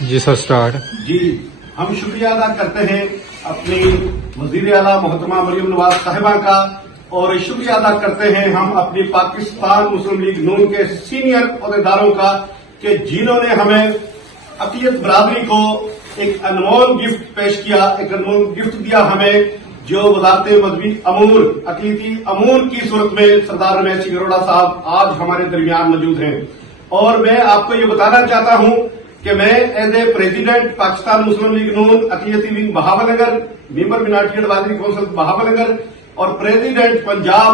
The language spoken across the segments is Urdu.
جی سر اسٹارٹ. جی ہم شکریہ ادا کرتے ہیں اپنی وزیر اعلیٰ محترمہ مریم نواز صاحبہ کا، اور شکریہ ادا کرتے ہیں ہم اپنی پاکستان مسلم لیگ نون کے سینئر عہدیداروں کا کہ جنہوں نے ہمیں اقلیت برادری کو ایک انمول گفٹ پیش کیا، ایک انمول گفٹ دیا ہمیں، جو وزارت مذہبی امور اقلیتی امور کی صورت میں سردار رمیش سنگھ اروڑہ صاحب آج ہمارے درمیان موجود ہیں. اور میں آپ کو یہ بتانا چاہتا ہوں کہ میں as a president Pakistan Muslim League Noon اقلیتی wing Bahawalnagar, member minority advisory council Bahawalnagar اور پریزیڈنٹ پنجاب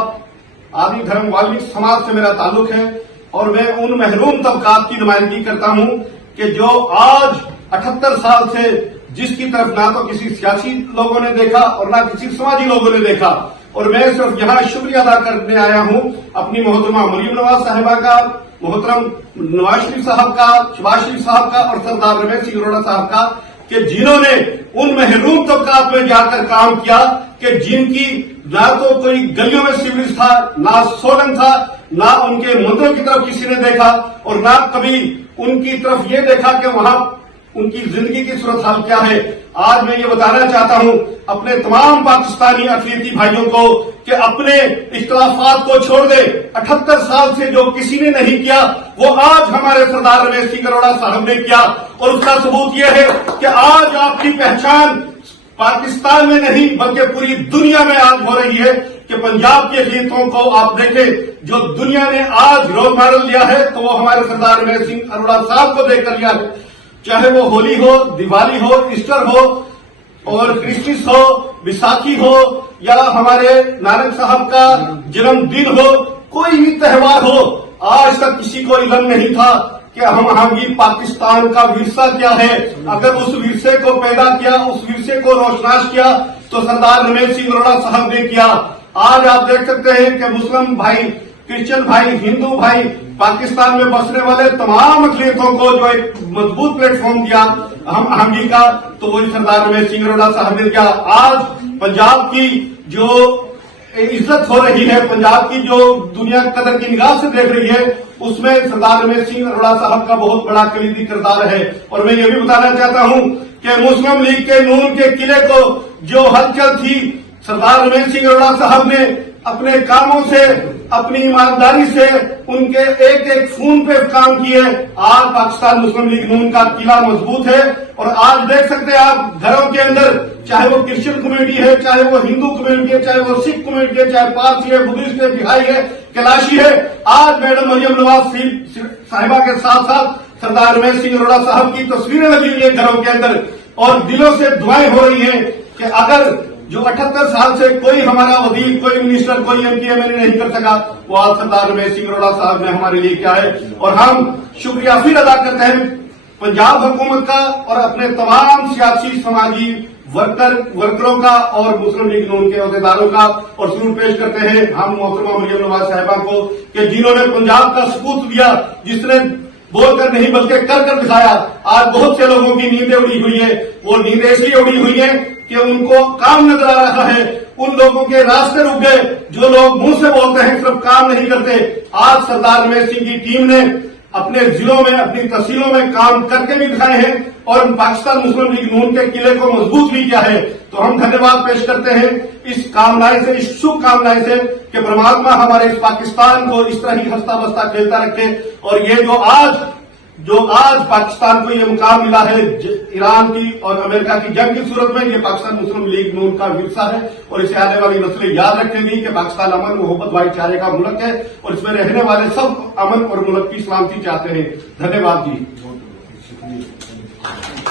آدی دھرم والمک سماج سے میرا تعلق ہے، اور میں ان محروم طبقات کی نمائندگی کرتا ہوں کہ جو آج 78 سال سے جس کی طرف نہ تو کسی سیاسی لوگوں نے دیکھا اور نہ کسی سماجی لوگوں نے دیکھا. اور میں صرف یہاں شکریہ ادا کرنے آیا ہوں اپنی محترمہ مریم نواز صاحبہ کا، محترم نواز شریف صاحب کا، شہباز شریف صاحب کا اور سردار رمیش سنگھ اروڑہ صاحب کا کہ جنہوں نے ان محروم طبقات میں جا کر کام کیا کہ جن کی نہ تو کوئی گلیوں میں سیوریج تھا، نہ سولنگ تھا، نہ ان کے مندروں کی طرف کسی نے دیکھا اور نہ کبھی ان کی طرف یہ دیکھا کہ وہاں ان کی زندگی کی صورتحال کیا ہے. آج میں یہ بتانا چاہتا ہوں اپنے تمام پاکستانی اقلیتی بھائیوں کو کہ اپنے اختلافات کو چھوڑ دے. 78 سال سے جو کسی نے نہیں کیا وہ آج ہمارے سردار رمیش سنگھ اروڑہ صاحب نے کیا، اور اس کا ثبوت یہ ہے کہ آج آپ کی پہچان پاکستان میں نہیں بلکہ پوری دنیا میں آج ہو رہی ہے کہ پنجاب کی اقلیتوں کو آپ دیکھیں جو دنیا نے آج رول ماڈل لیا ہے تو وہ ہمارے سردار رمیش سنگھ اروڑہ صاحب کو دیکھ کر لیا ہے. چاہے وہ ہولی ہو، دیوالی ہو، ایسٹر ہو اور کرسمس ہو، بیساکھی ہو یا ہمارے نانک صاحب کا جنم دن ہو، کوئی بھی تہوار ہو، آج تک کسی کو علم نہیں تھا کہ ہم آہنگی پاکستان کا ورثہ کیا ہے. اگر اس ورثے کو پیدا کیا، اس ورثے کو روشناس کیا تو سردار رمیش سنگھ اروڑہ صاحب نے کیا. آج آپ دیکھ سکتے ہیں کہ مسلم بھائی، کرسچن بھائی، ہندو بھائی، پاکستان میں بسنے والے تمام اقلیتوں کو جو ایک مضبوط پلیٹ فارم دیا ہم آہنگی کا تو وہی سردار رمیش سنگھ اروڑہ صاحب نے کیا. آج پنجاب کی جو عزت ہو رہی ہے، پنجاب کی جو دنیا قدر کی نگاہ سے دیکھ رہی ہے، اس میں سردار رمیش سنگھ اروڑہ صاحب کا بہت بڑا کلیدی کردار ہے. اور میں یہ بھی بتانا چاہتا ہوں کہ مسلم لیگ کے نون کے قلعے کو جو ہلچل تھی، سردار رمیش سنگھ اروڑہ صاحب نے اپنے کاموں سے، اپنی ایمانداری سے، ان کے ایک ایک فون پہ کام کیے. آج پاکستان مسلم لیگ نون کا قلعہ مضبوط ہے، اور آج دیکھ سکتے ہیں آپ گھروں کے اندر، چاہے وہ کرسچن کمیونٹی ہے، چاہے وہ ہندو کمیونٹی ہے، چاہے وہ سکھ کمیونٹی ہے، چاہے پارسی ہے، بدھسٹ ہے، بہائی ہے، کیلاشی ہے، آج میڈم مریم نواز صاحبہ کے ساتھ ساتھ سردار رمیش سنگھ اروڑہ صاحب کی تصویریں لگی ہوئی ہیں گھروں کے اندر، اور دلوں سے دعائیں ہو رہی ہیں کہ اگر جو 78 سال سے کوئی ہمارا وزیر، کوئی منسٹر، کوئی M P M L A نہیں کر سکا، وہ آج سردار رمیش سنگھ اروڑہ صاحب نے ہمارے لیے کیا ہے. اور ہم شکریہ پھر ادا کرتے ہیں پنجاب حکومت کا اور اپنے تمام سیاسی سماجی ورکروں کا اور مسلم لیگ نون کے عہدیداروں کا، اور سلوٹ پیش کرتے ہیں ہم محترمہ مریم نواز صاحبہ کو کہ جنہوں نے پنجاب کا ثبوت دیا، جس نے بول کر نہیں بلکہ کر کر دکھایا. آج بہت سے لوگوں کی نیندیں اڑی ہوئی ہیں، وہ نیندیں اس لیے اڑی ہوئی ہیں کہ ان کو کام نظر آ رہا ہے، ان لوگوں کے راستے رک گئے جو لوگ منہ سے بولتے ہیں صرف کام نہیں کرتے. آج سردار رمیش سنگھ کی ٹیم نے اپنے ضلعوں میں، اپنی تحصیلوں میں کام کر کے بھی دکھائے ہیں اور پاکستان مسلم لیگ نون کے قلعے کو مضبوط بھی کیا ہے. تو ہم دھنیہ واد پیش کرتے ہیں اس کامنائے سے، اس شبھ کامنائے سے کہ پرماتما ہمارے اس پاکستان کو اس طرح ہی ہنستا بستا کھیلتا رکھے. اور یہ جو آج پاکستان کو یہ مقام ملا ہے ایران کی اور امریکہ کی جنگ کی صورت میں، یہ پاکستان مسلم لیگ نون کا ورثہ ہے، اور اسے آنے والی نسلیں یاد رکھیں گی کہ پاکستان امن، محبت، بھائی چارے کا ملک ہے اور اس میں رہنے والے سب امن اور ملک کی سلامتی چاہتے ہیں. دھنیہ واد جی.